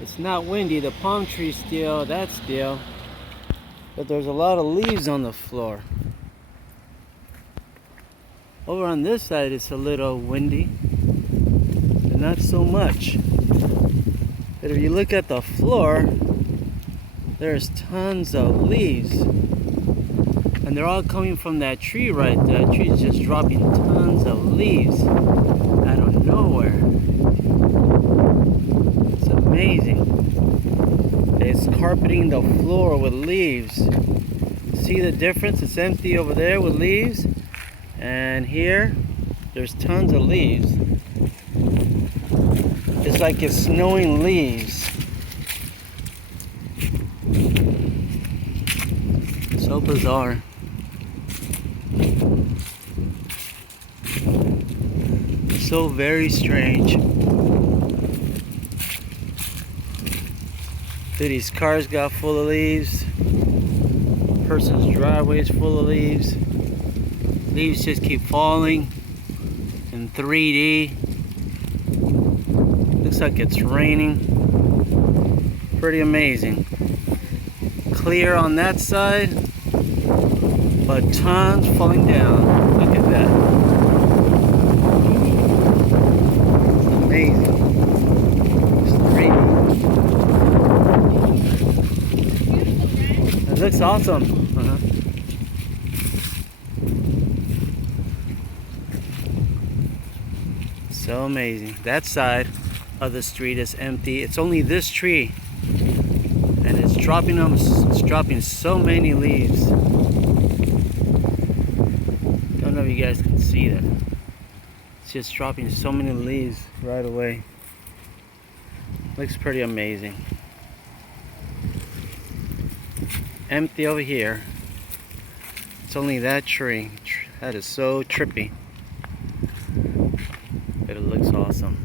It's not windy. The palm trees still, that's still. But there's a lot of leaves on the floor. Over on this side it's a little windy, but not so much. But if you look at the floor, there's tons of leaves. And they're all coming from that tree right there. That tree is just dropping tons of leaves out of nowhere. It's amazing. It's carpeting the floor with leaves. See the difference? It's empty over there with leaves. And here, there's tons of leaves. It's like it's snowing leaves. So bizarre. So very strange. These cars got full of leaves. Person's driveway is full of leaves. Leaves just keep falling in 3D. Looks like it's raining. Pretty amazing. Clear on that side, but tons falling down. Look at that. It's amazing. It's 3D. It looks awesome. So amazing. That side of the street is empty. It's only this tree, and it's dropping so many leaves. Don't know if you guys can see that. It's just dropping so many leaves right away. Looks pretty amazing. Empty over here. It's only that tree. That is so trippy. But it looks awesome.